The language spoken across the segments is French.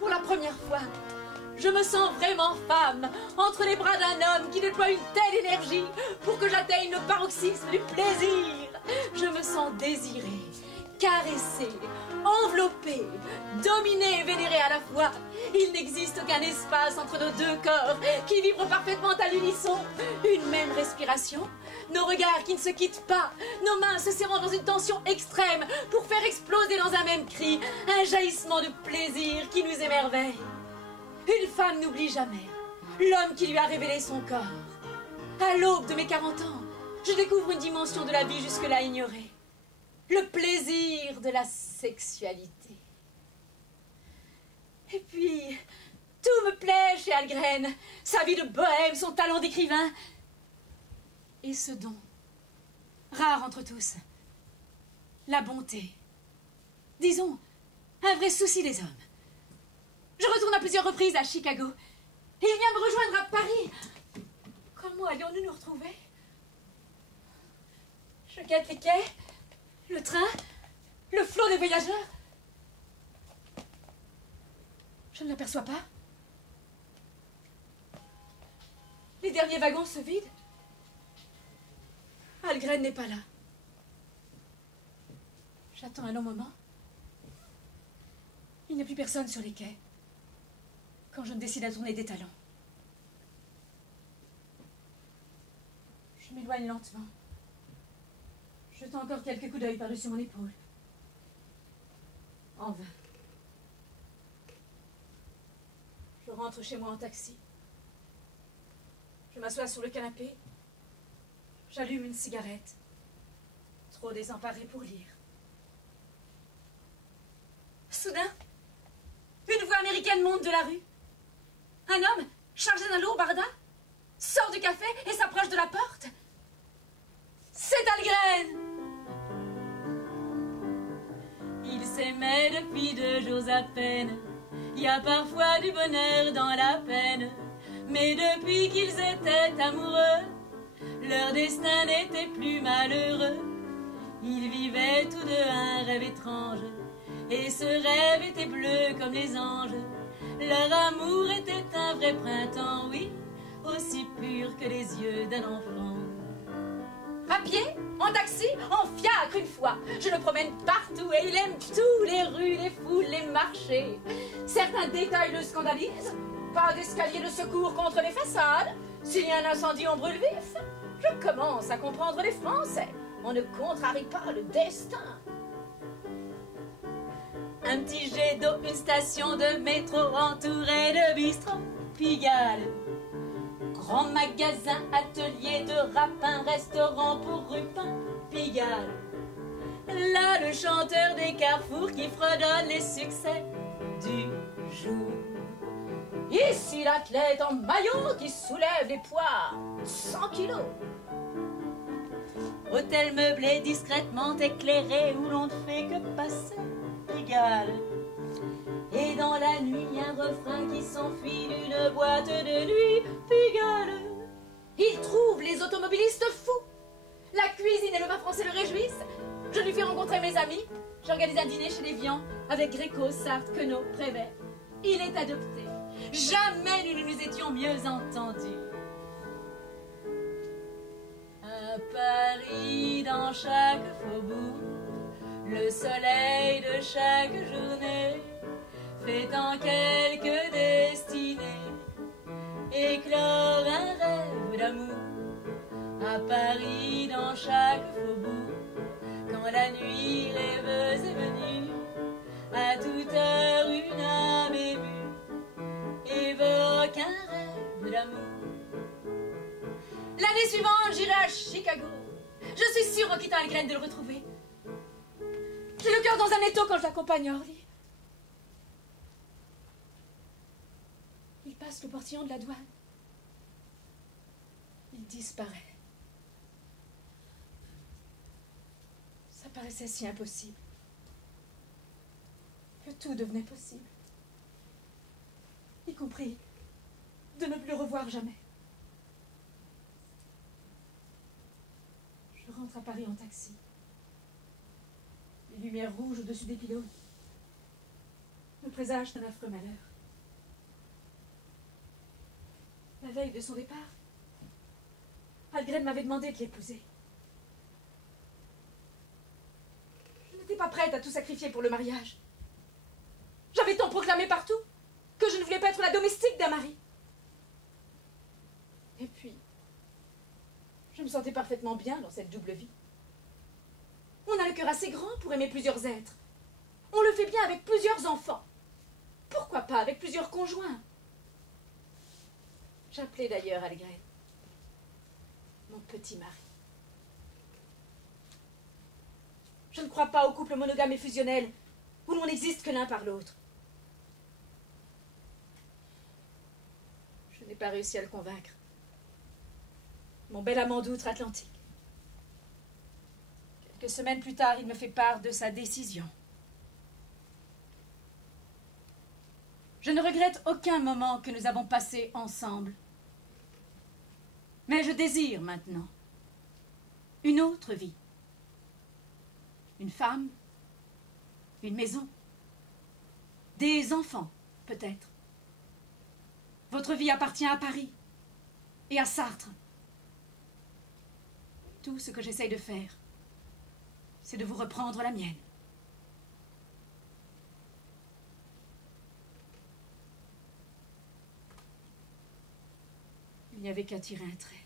Pour la première fois, je me sens vraiment femme entre les bras d'un homme qui déploie une telle énergie pour que j'atteigne le paroxysme du plaisir. Je me sens désirée, caressée, enveloppée, dominée et vénérée à la fois. Il n'existe aucun espace entre nos deux corps qui vibrent parfaitement à l'unisson. Une même respiration, nos regards qui ne se quittent pas, nos mains se serrant dans une tension extrême pour faire exploser dans un même cri un jaillissement de plaisir qui nous émerveille. Une femme n'oublie jamais l'homme qui lui a révélé son corps. À l'aube de mes 40 ans, je découvre une dimension de la vie jusque-là ignorée. Le plaisir de la sexualité. Et puis, tout me plaît chez Algren. Sa vie de bohème, son talent d'écrivain. Et ce don, rare entre tous, la bonté. Disons, un vrai souci des hommes. Je retourne à plusieurs reprises à Chicago. Et il vient me rejoindre à Paris. Comment allions-nous nous retrouver? Je guette les quais, le train, le flot de voyageurs. Je ne l'aperçois pas. Les derniers wagons se vident. Algren n'est pas là. J'attends un long moment. Il n'y a plus personne sur les quais. Quand je me décide à tourner des talons. Je m'éloigne lentement, jetant encore quelques coups d'œil par-dessus mon épaule. En vain. Je rentre chez moi en taxi. Je m'assois sur le canapé. J'allume une cigarette. Trop désemparée pour lire. Soudain, une voix américaine monte de la rue. Un homme, chargé d'un lourd barda, sort du café et s'approche de la porte. C'est Algren! Ils s'aimaient depuis 2 jours à peine. Il y a parfois du bonheur dans la peine. Mais depuis qu'ils étaient amoureux, leur destin n'était plus malheureux. Ils vivaient tous deux un rêve étrange. Et ce rêve était bleu comme les anges. Leur amour était un vrai printemps, oui, aussi pur que les yeux d'un enfant. À pied, en taxi, en fiacre une fois, je le promène partout et il aime tout, les rues, les foules, les marchés. Certains détails le scandalisent. Pas d'escalier de secours contre les façades. S'il y a un incendie, on brûle vif. Je commence à comprendre les Français. On ne contrarie pas le destin. Un petit jet d'eau, une station de métro entourée de bistrots, Pigalle. Grand magasin, atelier de rapin, restaurant pour rupin, Pigalle. Là, le chanteur des carrefours qui fredonne les succès du jour. Ici, l'athlète en maillot qui soulève les poids 100 kilos. Hôtel meublé discrètement éclairé où l'on ne fait que passer, Pigalle. Et dans la nuit, un refrain qui s'enfuit d'une boîte de nuit, Pigalle. Il trouve les automobilistes fous. La cuisine et le vin français le réjouissent. Je lui fais rencontrer mes amis. J'organise un dîner chez les Vians avec Gréco, Sartre, Queneau, Prévert. Il est adopté. Jamais nous ne nous étions mieux entendus. À Paris, dans chaque faubourg, le soleil de chaque journée fait en quelques destinées éclore un rêve d'amour. À Paris, dans chaque faubourg, quand la nuit rêveuse est venue, à toute heure une âme émue évoque un rêve d'amour. L'année suivante, j'irai à Chicago. Je suis sûre, en quittant Algren, de le retrouver. J'ai le cœur dans un étau quand je l'accompagne à Orly. Il passe le portillon de la douane. Il disparaît. Ça paraissait si impossible. Que tout devenait possible. Y compris de ne plus le revoir jamais. Je rentre à Paris en taxi. Les lumières rouges au-dessus des pylônes me présagent d'un affreux malheur. La veille de son départ, Algren m'avait demandé de l'épouser. Je n'étais pas prête à tout sacrifier pour le mariage. J'avais tant proclamé partout que je ne voulais pas être la domestique d'un mari. Et puis, je me sentais parfaitement bien dans cette double vie. On a le cœur assez grand pour aimer plusieurs êtres. On le fait bien avec plusieurs enfants. Pourquoi pas avec plusieurs conjoints? J'appelais d'ailleurs Algren mon petit mari. Je ne crois pas au couple monogame et fusionnel où l'on n'existe que l'un par l'autre. Je n'ai pas réussi à le convaincre. Mon bel amant d'outre-Atlantique. Quelques semaines plus tard, il me fait part de sa décision. Je ne regrette aucun moment que nous avons passé ensemble. Mais je désire maintenant une autre vie. Une femme, une maison, des enfants, peut-être. Votre vie appartient à Paris et à Sartre. Tout ce que j'essaye de faire, c'est de vous reprendre la mienne. Il n'y avait qu'à tirer un trait.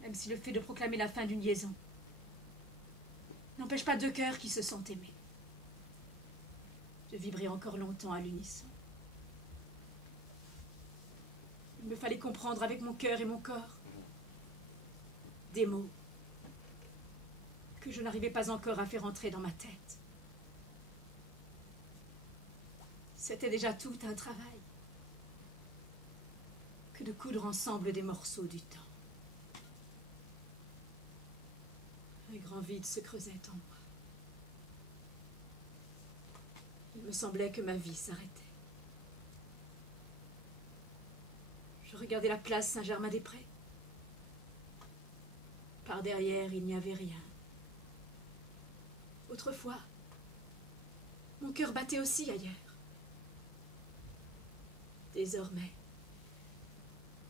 Même si le fait de proclamer la fin d'une liaison n'empêche pas deux cœurs qui se sont aimés de vibrer encore longtemps à l'unisson. Il me fallait comprendre avec mon cœur et mon corps des mots que je n'arrivais pas encore à faire entrer dans ma tête. C'était déjà tout un travail que de coudre ensemble des morceaux du temps. Un grand vide se creusait en moi. Il me semblait que ma vie s'arrêtait. Je regardais la place Saint-Germain-des-Prés. Par derrière, il n'y avait rien. Autrefois, mon cœur battait aussi ailleurs. Désormais,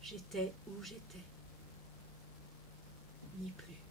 j'étais où j'étais. Ni plus.